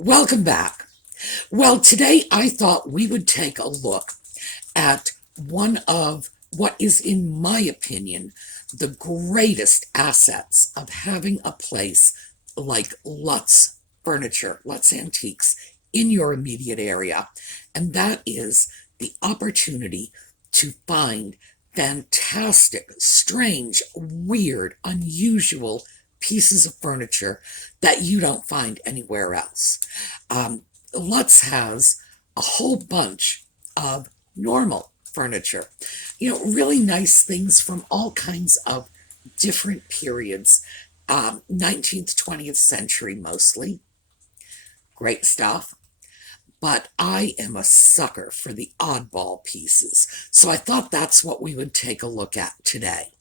Welcome back. Well, today I thought we would take a look at one of what is, in my opinion, the greatest assets of having a place like Lutz Furniture, Lutz Antiques, in your immediate area. And that is the opportunity to find fantastic, strange, weird, unusual pieces of furniture that you don't find anywhere else. Lutz has a whole bunch of normal furniture, really nice things from all kinds of different periods, 19th, 20th century mostly. Great stuff. But I am a sucker for the oddball pieces, so I thought that's what we would take a look at today.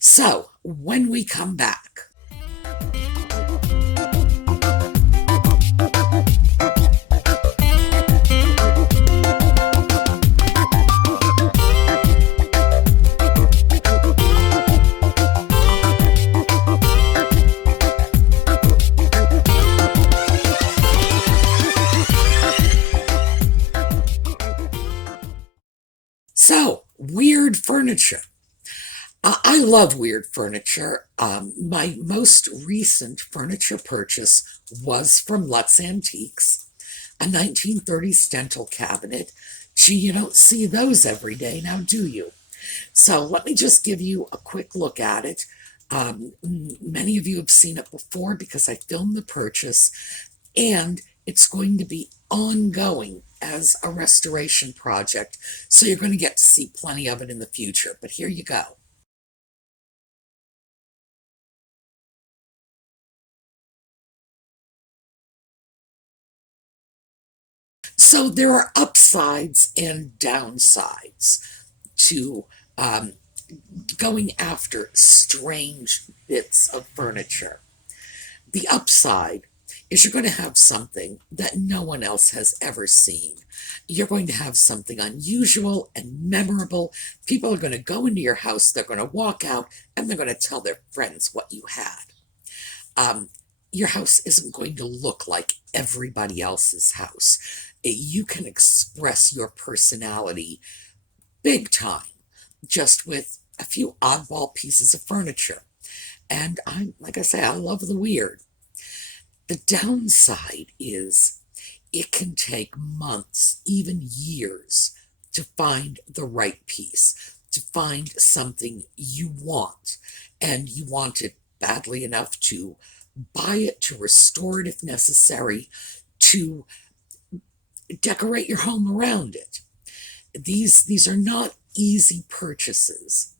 So, when we come back, weird furniture. I love weird furniture. My most recent furniture purchase was from Lutz Antiques, a 1930s dental cabinet. Gee, you don't see those every day now, do you? So let me just give you a quick look at it. Many of you have seen it before because I filmed the purchase, and it's going to be ongoing as a restoration project, so you're going to get to see plenty of it in the future. But here you go. So there are upsides and downsides to going after strange bits of furniture. The upside is you're going to have something that no one else has ever seen. You're going to have something unusual and memorable. People are going to go into your house, they're going to walk out, and they're going to tell their friends what you had. Your house isn't going to look like everybody else's house. You can express your personality big time just with a few oddball pieces of furniture. And like I say, I love the weird. The downside is it can take months, even years, to find the right piece, to find something you want, and you want it badly enough to buy it, to restore it if necessary, to decorate your home around it. These are not easy purchases.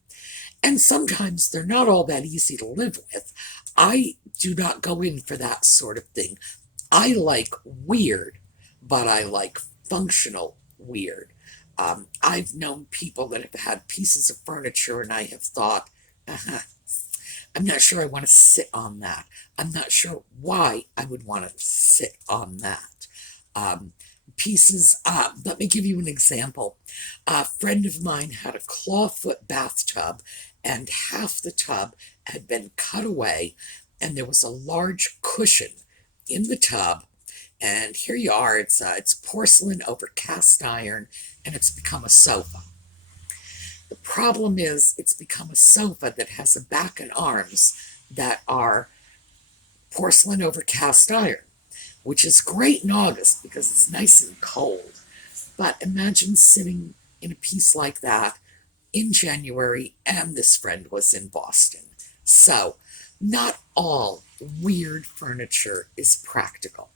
And sometimes they're not all that easy to live with. I do not go in for that sort of thing. I like weird, but I like functional weird. I've known people that have had pieces of furniture, and I have thought, I'm not sure I want to sit on that. I'm not sure why I would want to sit on that. Let me give you an example. A friend of mine had a clawfoot bathtub, and half the tub had been cut away, and there was a large cushion in the tub. And here you are, it's porcelain over cast iron, and it's become a sofa. The problem is it's become a sofa that has a back and arms that are porcelain over cast iron, which is great in August because it's nice and cold. But imagine sitting in a piece like that in January, and this friend was in Boston. So, not all weird furniture is practical.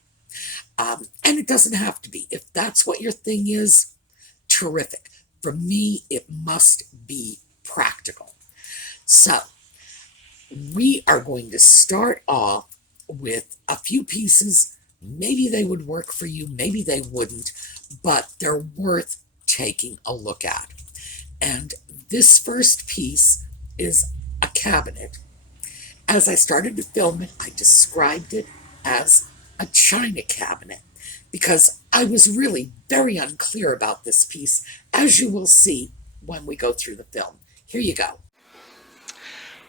And it doesn't have to be. If that's what your thing is, terrific. For me, it must be practical. So, we are going to start off with a few pieces. Maybe they would work for you, maybe they wouldn't, but they're worth taking a look at. And this first piece is a cabinet. As I started to film it, I described it as a china cabinet because I was really very unclear about this piece, as you will see when we go through the film. Here you go.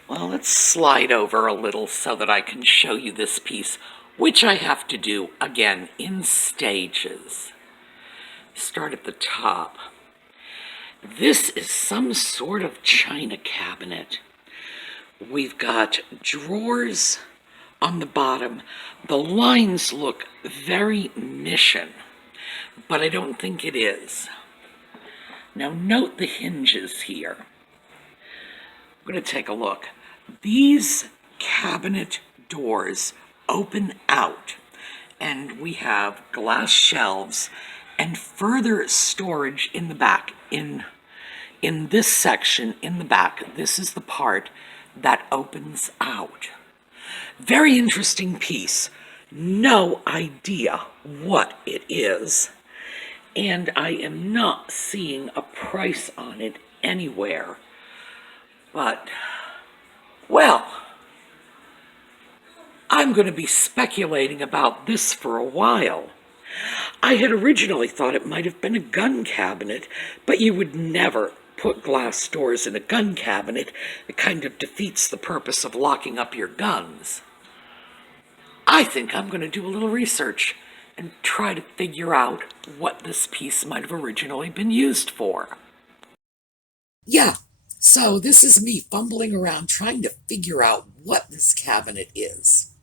Well, let's slide over a little so that I can show you this piece which I have to do, again, in stages. Start at the top. This is some sort of china cabinet. We've got drawers on the bottom. The lines look very Mission, but I don't think it is. Now note the hinges here. I'm going to take a look. These cabinet doors open out, and we have glass shelves and further storage in the back. In this section in the back, this is the part that opens out. Very interesting piece. No idea what it is, and I am not seeing a price on it anywhere. But, well, I'm going to be speculating about this for a while. I had originally thought it might have been a gun cabinet, but you would never put glass doors in a gun cabinet. It kind of defeats the purpose of locking up your guns. I think I'm going to do a little research and try to figure out what this piece might have originally been used for. Yeah, so this is me fumbling around trying to figure out what this cabinet is.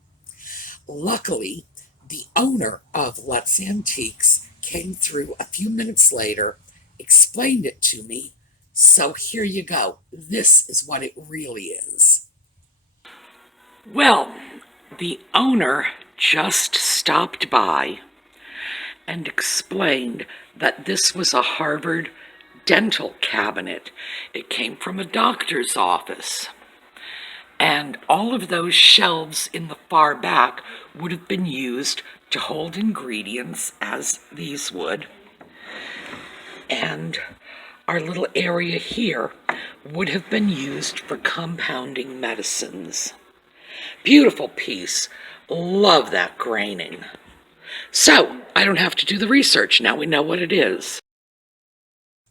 Luckily, the owner of Lutz Antiques came through a few minutes later, explained it to me, so here you go. This is what it really is. Well, the owner just stopped by and explained that this was a Harvard dental cabinet. It came from a doctor's office. And all of those shelves in the far back would have been used to hold ingredients, as these would. And our little area here would have been used for compounding medicines. Beautiful piece. Love that graining. So, I don't have to do the research. Now we know what it is.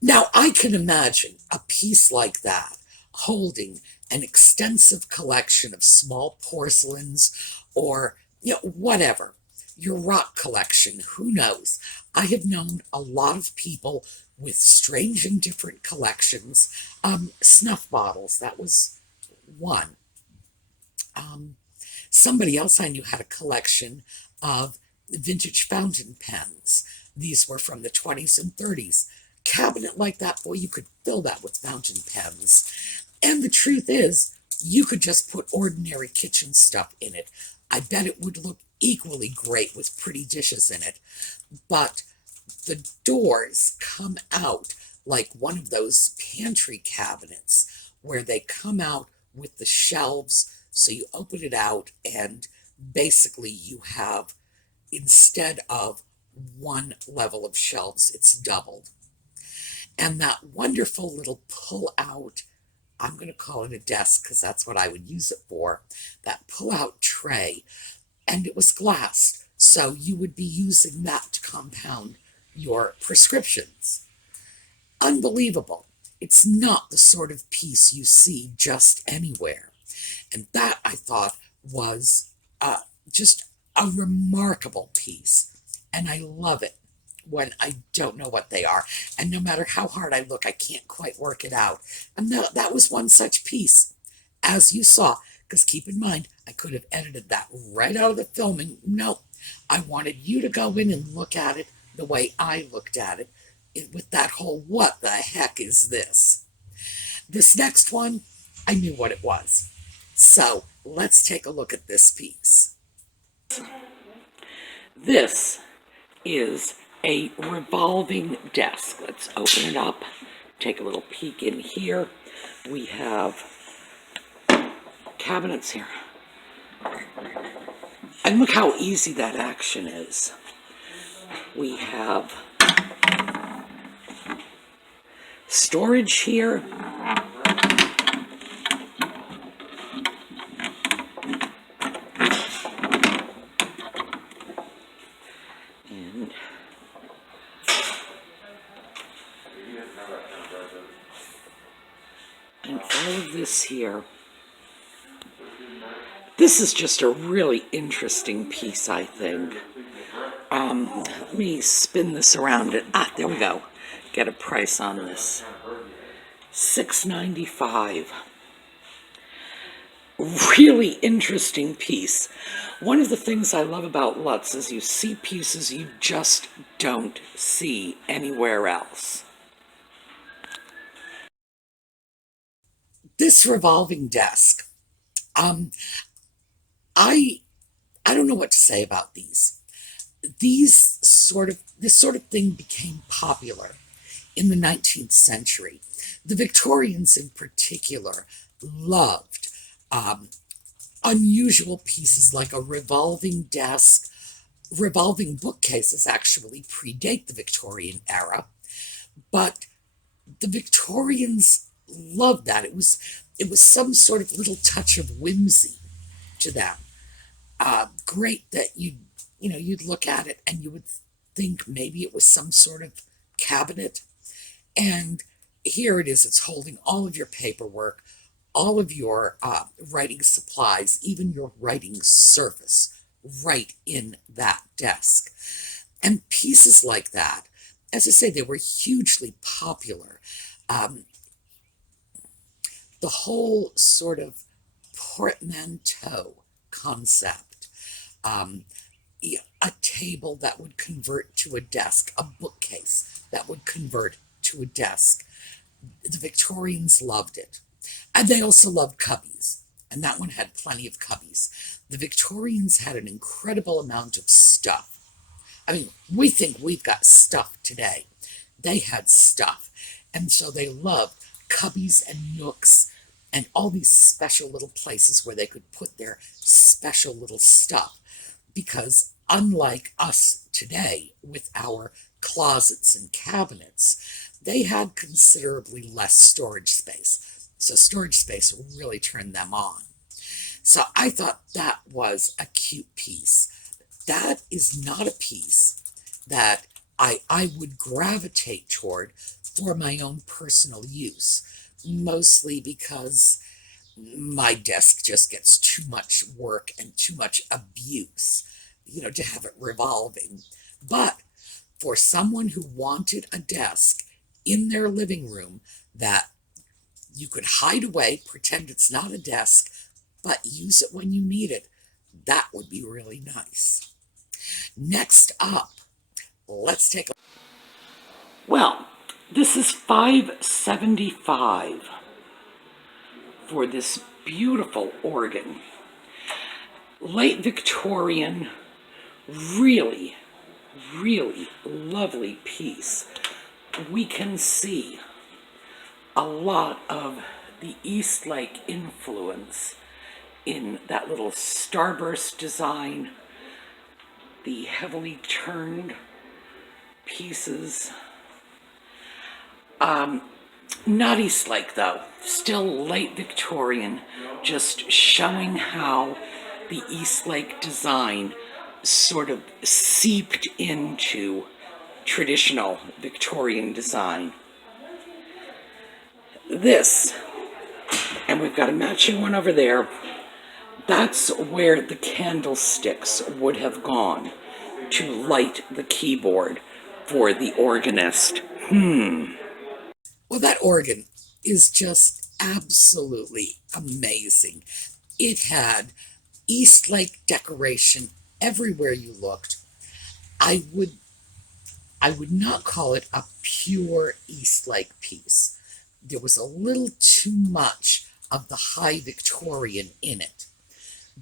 Now, I can imagine a piece like that holding an extensive collection of small porcelains or, whatever. Your rock collection, who knows? I have known a lot of people with strange and different collections. Snuff bottles, that was one. Somebody else I knew had a collection of vintage fountain pens. These were from the 20s and 30s. Cabinet like that, boy, you could fill that with fountain pens. And the truth is, you could just put ordinary kitchen stuff in it. I bet it would look equally great with pretty dishes in it. But the doors come out like one of those pantry cabinets where they come out with the shelves. So you open it out and basically you have, instead of one level of shelves, it's doubled. And that wonderful little pull-out, I'm going to call it a desk because that's what I would use it for, that pull-out tray. And it was glass, so you would be using that to compound your prescriptions. Unbelievable. It's not the sort of piece you see just anywhere. And that, I thought, was just a remarkable piece. And I love it when I don't know what they are. And no matter how hard I look, I can't quite work it out. And that was one such piece, as you saw, because keep in mind, I could have edited that right out of the filming. No, I wanted you to go in and look at it the way I looked at it, with that whole, what the heck is this? This next one, I knew what it was. So let's take a look at this piece. This is a revolving desk. Let's open it up, take a little peek in here. We have cabinets here. And look how easy that action is. We have storage here. And all of this here. This is just a really interesting piece, I think. Let me spin this around and there we go. Get a price on this. $6.95. Really interesting piece. One of the things I love about Lutz is you see pieces you just don't see anywhere else. This revolving desk. I don't know what to say about these. This sort of thing became popular in the 19th century. The Victorians in particular loved unusual pieces like a revolving desk. Revolving bookcases actually predate the Victorian era, but the Victorians loved that. It was some sort of little touch of whimsy to them. Great that you'd look at it and you would think maybe it was some sort of cabinet. And here it is. It's holding all of your paperwork, all of your writing supplies, even your writing surface right in that desk. And pieces like that, as I say, they were hugely popular. The whole sort of portmanteau concept, a table that would convert to a desk, a bookcase that would convert to a desk. The Victorians loved it. And they also loved cubbies, and that one had plenty of cubbies. The Victorians had an incredible amount of stuff. I mean, we think we've got stuff today. They had stuff, and so they loved cubbies and nooks and all these special little places where they could put their special little stuff. Because unlike us today with our closets and cabinets, they had considerably less storage space. So storage space really turned them on. So I thought that was a cute piece. That is not a piece that I would gravitate toward for my own personal use, mostly because my desk just gets too much work and too much abuse, to have it revolving. But for someone who wanted a desk in their living room that you could hide away, pretend it's not a desk, but use it when you need it, that would be really nice. Next up, let's take a... Well, this is $5.75 for this beautiful organ. Late Victorian, really, really lovely piece. We can see a lot of the Eastlake influence in that little starburst design, the heavily turned pieces. Not Eastlake though, still late Victorian, just showing how the Eastlake design sort of seeped into traditional Victorian design. This, and we've got a matching one over there, that's where the candlesticks would have gone to light the keyboard for the organist. Well, that organ is just absolutely amazing. It had Eastlake decoration everywhere you looked. I would not call it a pure Eastlake piece. There was a little too much of the high Victorian in it.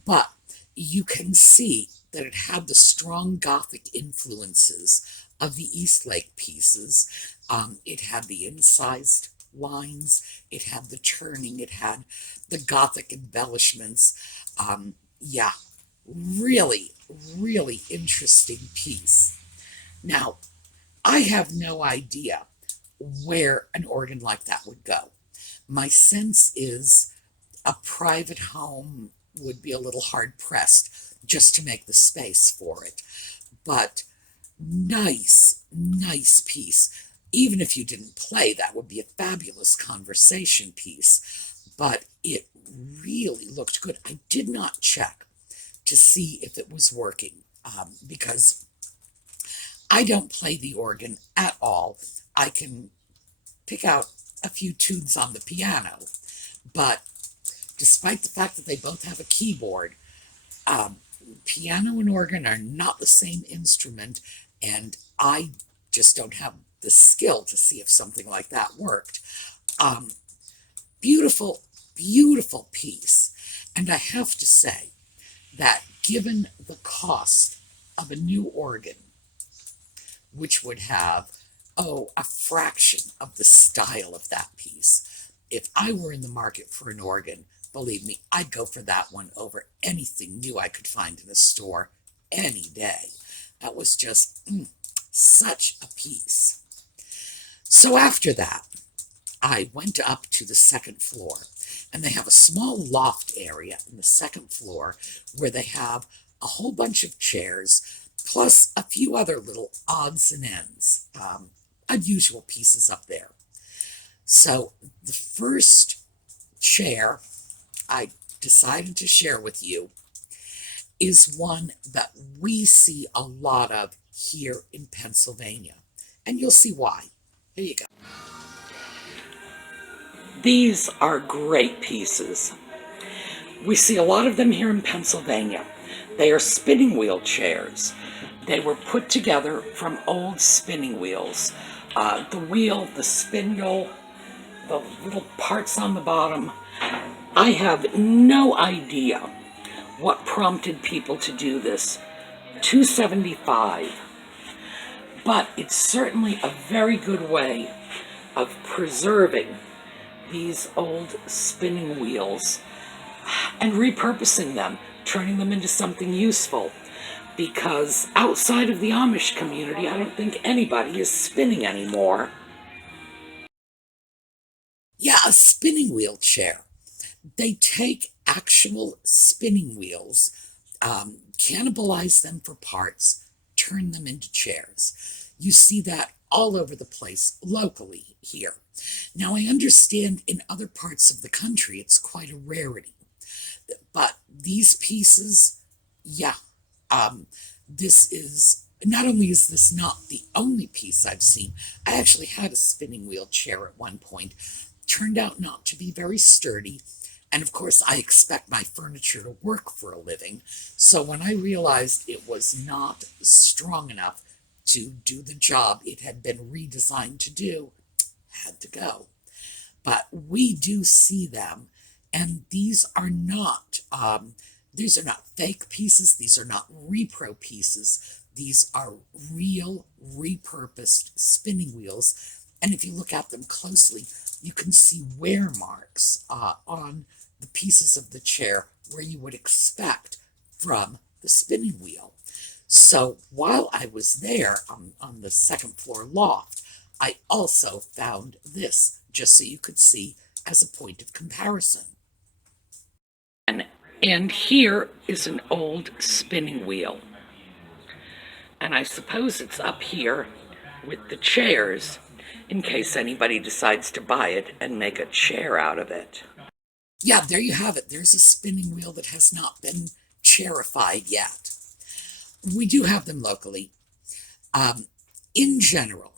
But you can see that it had the strong Gothic influences of the Eastlake pieces. It had the incised lines, it had the turning, it had the Gothic embellishments. Yeah, really, really interesting piece. Now, I have no idea where an organ like that would go. My sense is a private home would be a little hard pressed just to make the space for it. But nice, nice piece. Even if you didn't play, that would be a fabulous conversation piece. But it really looked good. I did not check to see if it was working because I don't play the organ at all. I can pick out a few tunes on the piano, but despite the fact that they both have a keyboard, um, piano and organ are not the same instrument, and I just don't have the skill to see if something like that worked. Um, beautiful, beautiful piece. And I have to say that given the cost of a new organ, which would have, a fraction of the style of that piece, if I were in the market for an organ, believe me, I'd go for that one over anything new I could find in a store any day. That was just such a piece. So after that, I went up to the second floor, and they have a small loft area in the second floor where they have a whole bunch of chairs, plus a few other little odds and ends, unusual pieces up there. So the first chair I decided to share with you is one that we see a lot of here in Pennsylvania, and you'll see why. Here you go. These are great pieces. We see a lot of them here in Pennsylvania. They are spinning wheel chairs. They were put together from old spinning wheels. The wheel, the spindle, the little parts on the bottom. I have no idea what prompted people to do this. $2.75. But it's certainly a very good way of preserving these old spinning wheels and repurposing them, turning them into something useful. Because outside of the Amish community, I don't think anybody is spinning anymore. Yeah, a spinning wheel chair. They take actual spinning wheels, cannibalize them for parts, turn them into chairs. You see that all over the place locally here. Now, I understand in other parts of the country it's quite a rarity, but these pieces, yeah, this is, not only is this not the only piece I've seen, I actually had a spinning wheel chair at one point. Turned out not to be very sturdy, and of course I expect my furniture to work for a living, so when I realized it was not strong enough to do the job it had been redesigned to do, had to go. But we do see them, and these are not fake pieces. These are not repro pieces. These are real, repurposed spinning wheels. And if you look at them closely, you can see wear marks on the pieces of the chair where you would expect from the spinning wheel. So while I was there on the second floor loft, I also found this, just so you could see as a point of comparison. And here is an old spinning wheel. And I suppose it's up here with the chairs in case anybody decides to buy it and make a chair out of it. Yeah, there you have it. There's a spinning wheel that has not been chairified yet. We do have them locally. In general,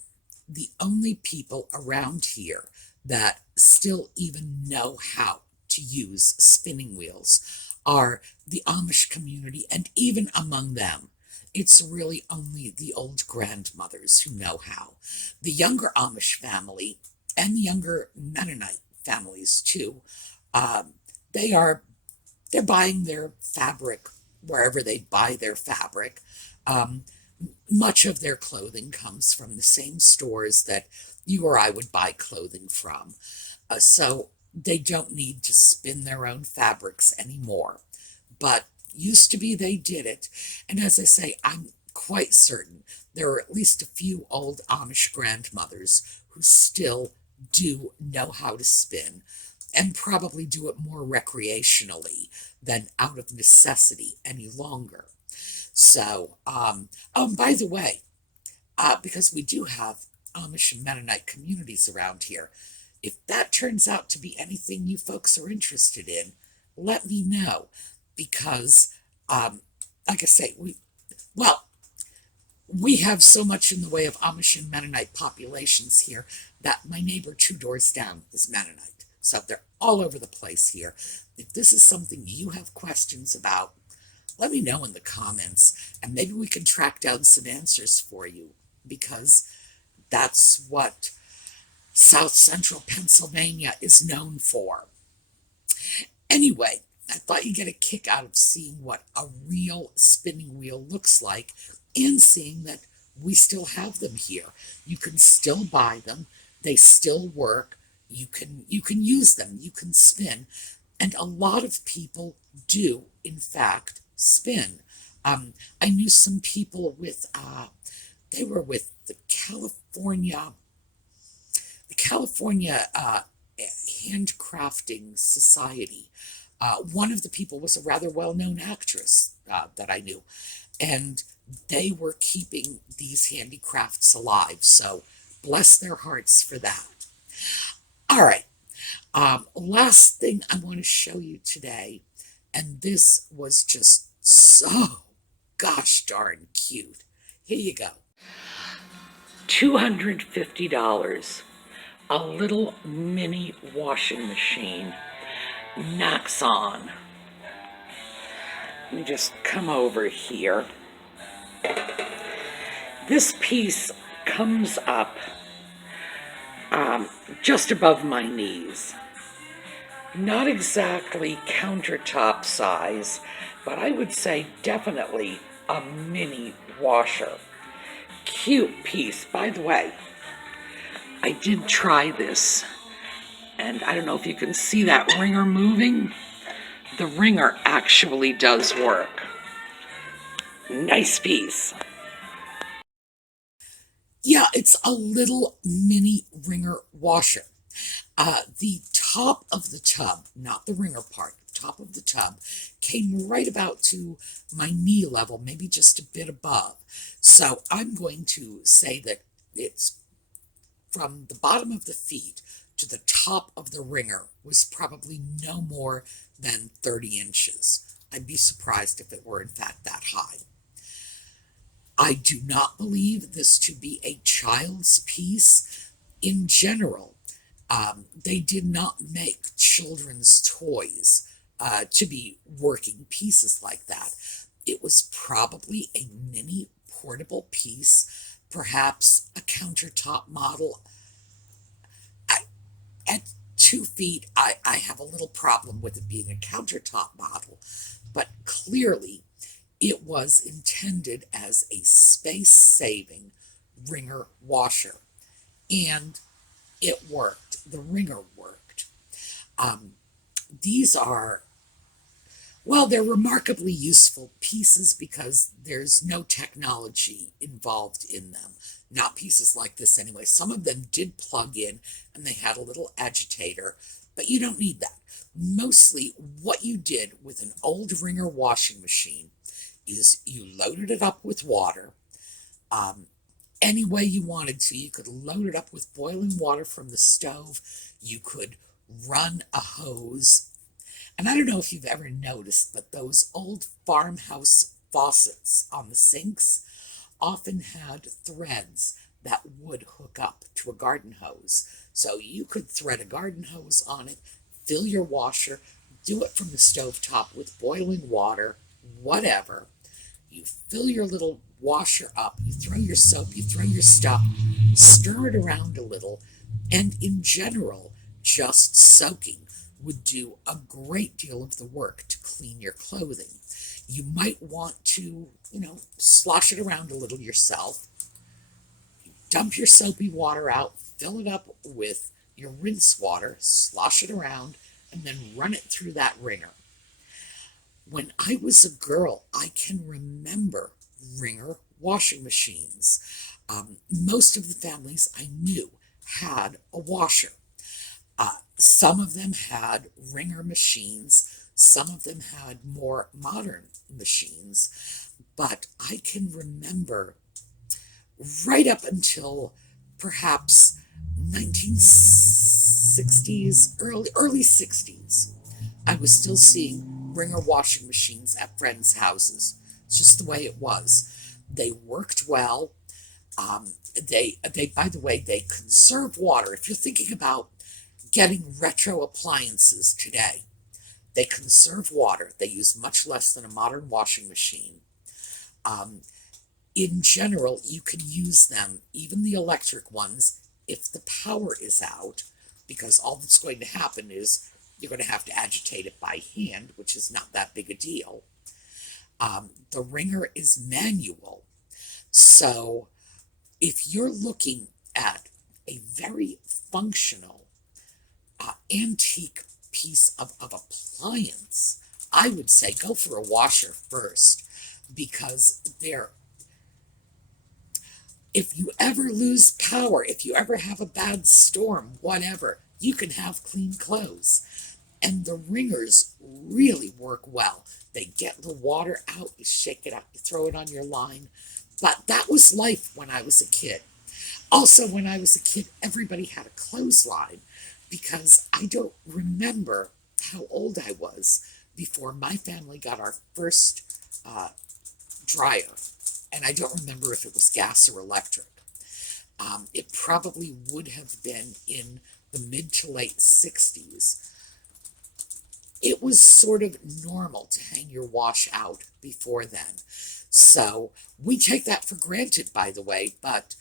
the only people around here that still even know how to use spinning wheels are the Amish community, and even among them, it's really only the old grandmothers who know how. The younger Amish family and the younger Mennonite families too, they're buying their fabric wherever they buy their fabric. Much of their clothing comes from the same stores that you or I would buy clothing from. So they don't need to spin their own fabrics anymore. But used to be they did it. And as I say, I'm quite certain there are at least a few old Amish grandmothers who still do know how to spin, and probably do it more recreationally than out of necessity any longer. So, by the way, because we do have Amish and Mennonite communities around here, If that turns out to be anything you folks are interested in, let me know, because, like I say, well, we have so much in the way of Amish and Mennonite populations here that my neighbor 2 doors down is Mennonite. So they're all over the place here. If this is something you have questions about, let me know in the comments, and maybe we can track down some answers for you, because that's what South Central Pennsylvania is known for. Anyway, I thought you'd get a kick out of seeing what a real spinning wheel looks like, and seeing that we still have them here. You can still buy them. They still work. You can use them. You can spin. And a lot of people do, in fact, spin. I knew some people with, they were with the California Handcrafting Society. One of the people was a rather well-known actress that I knew, and they were keeping these handicrafts alive. So bless their hearts for that. All right. Last thing I want to show you today, and this was just so gosh darn cute. Here you go. $250. A little mini washing machine. Naxon. Let me just come over here. This piece comes up just above my knees. Not exactly countertop size, but I would say definitely a mini washer. Cute piece. By the way, I did try this, and I don't know if you can see that wringer moving. The wringer actually does work. Nice piece. Yeah, it's a little mini wringer washer. The top of the tub, not the wringer part, the top of the tub, came right about to my knee level, maybe just a bit above. So I'm going to say that it's from the bottom of the feet to the top of the wringer was probably no more than 30 inches. I'd be surprised if it were in fact that high. I do not believe this to be a child's piece. In general, they did not make children's toys to be working pieces like that. It was probably a mini portable piece, perhaps a countertop model. At 2 feet, I have a little problem with it being a countertop model, but clearly it was intended as a space-saving wringer washer, and it worked. The wringer worked. These are, well, they're remarkably useful pieces because there's no technology involved in them. Not pieces like this anyway. Some of them did plug in and they had a little agitator, but you don't need that. Mostly what you did with an old wringer washing machine is you loaded it up with water any way you wanted to. You could load it up with boiling water from the stove. You could run a hose. And I don't know if you've ever noticed, but those old farmhouse faucets on the sinks often had threads that would hook up to a garden hose. So you could thread a garden hose on it, fill your washer, do it from the stovetop with boiling water, whatever. You fill your little washer up, you throw your soap, you throw your stuff, stir it around a little, and in general, just soaking would do a great deal of the work to clean your clothing. You might want to, slosh it around a little yourself. Dump your soapy water out, fill it up with your rinse water, slosh it around, and then run it through that wringer. When I was a girl, I can remember wringer washing machines. Most of the families I knew had a washer. Some of them had wringer machines. Some of them had more modern machines. But I can remember right up until perhaps 1960 60s, early 60s, I was still seeing Ringer washing machines at friends' houses. It's just the way it was. They worked well. They by the way, they conserve water. If you're thinking about getting retro appliances today, they conserve water. They use much less than a modern washing machine. Um, in general, you can use them, even the electric ones, if the power is out, because all that's going to happen is you're going to have to agitate it by hand, which is not that big a deal. The Ringer is manual. So if you're looking at a very functional, antique piece of appliance, I would say go for a washer first, because if you ever lose power, if you ever have a bad storm, whatever, you can have clean clothes. And the Ringers really work well. They get the water out, you shake it out, you throw it on your line. But that was life when I was a kid. Also, when I was a kid, everybody had a clothesline, because I don't remember how old I was before my family got our first dryer. And I don't remember if it was gas or electric. It probably would have been in the mid to late 60s. It was sort of normal to hang your wash out before then. So we take that for granted, by the way, but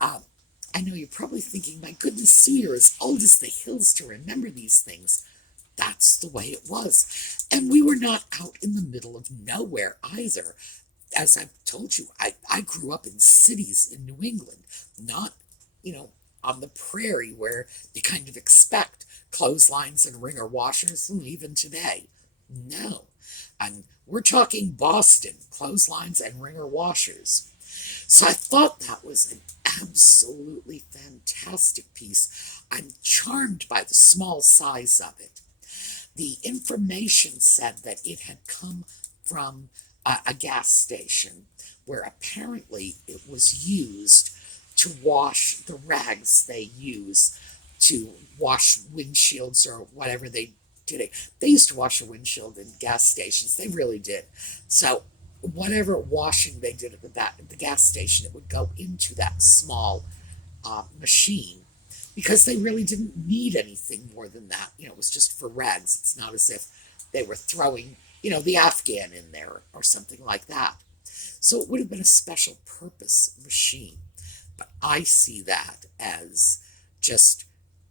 I know you're probably thinking, my goodness, Sue, you're as old as the hills to remember these things. That's the way it was. And we were not out in the middle of nowhere either. As I've told you, I grew up in cities in New England, not, on the prairie where you kind of expect clotheslines and Ringer washers, even today. No. And we're talking Boston, clotheslines and Ringer washers. So I thought that was an absolutely fantastic piece. I'm charmed by the small size of it. The information said that it had come from a gas station where apparently it was used to wash the rags they use to wash windshields or whatever they did. They used to wash a windshield in gas stations. They really did. So whatever washing they did at the gas station, it would go into that small machine, because they really didn't need anything more than that. It was just for rags. It's not as if they were throwing, the Afghan in there or something like that. So it would have been a special purpose machine. But I see that as just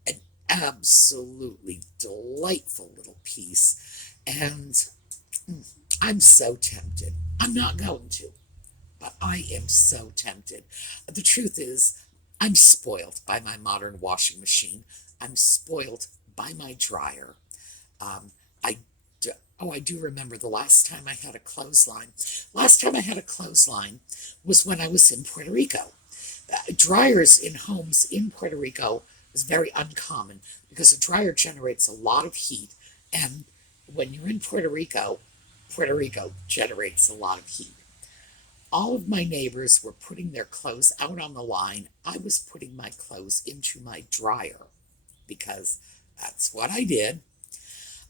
an absolutely delightful little piece. And I'm so tempted. I'm not going to, but I am so tempted. The truth is, I'm spoiled by my modern washing machine. I'm spoiled by my dryer. I do remember the last time I had a clothesline. Last time I had a clothesline was when I was in Puerto Rico. Dryers in homes in Puerto Rico is very uncommon, because a dryer generates a lot of heat, and when you're in Puerto Rico generates a lot of heat. All of my neighbors were putting their clothes out on the line. I was putting my clothes into my dryer, because that's what I did,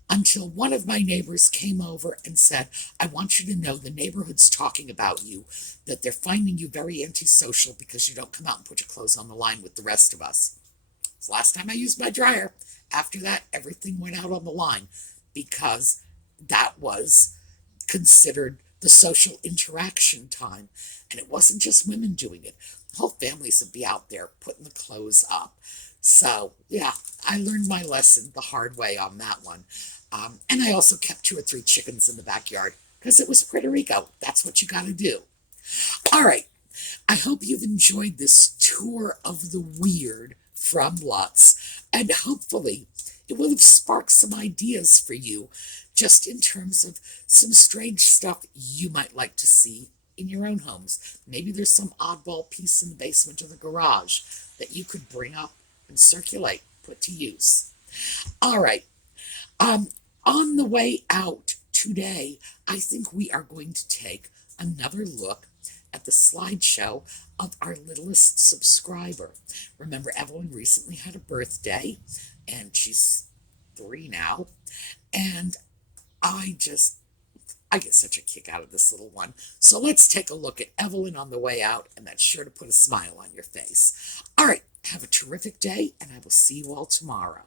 until one of my neighbors came over and said, I want you to know the neighborhood's talking about you, that they're finding you very antisocial because you don't come out and put your clothes on the line with the rest of us. It's the last time I used my dryer. After that, everything went out on the line, because that was considered the social interaction time. And it wasn't just women doing it. Whole families would be out there putting the clothes up. So, yeah, I learned my lesson the hard way on that one. And I also kept 2 or 3 chickens in the backyard, because it was Puerto Rico. That's what you got to do. All right. I hope you've enjoyed this tour of the weird from Lutz, and hopefully it will have sparked some ideas for you, just in terms of some strange stuff you might like to see in your own homes. Maybe there's some oddball piece in the basement or the garage that you could bring up and circulate, put to use. All right. On the way out today, I think we are going to take another look at the slideshow of our littlest subscriber. Remember, Evelyn recently had a birthday, and she's 3 now, and I get such a kick out of this little one. So let's take a look at Evelyn on the way out, and that's sure to put a smile on your face. All right, have a terrific day, and I will see you all tomorrow.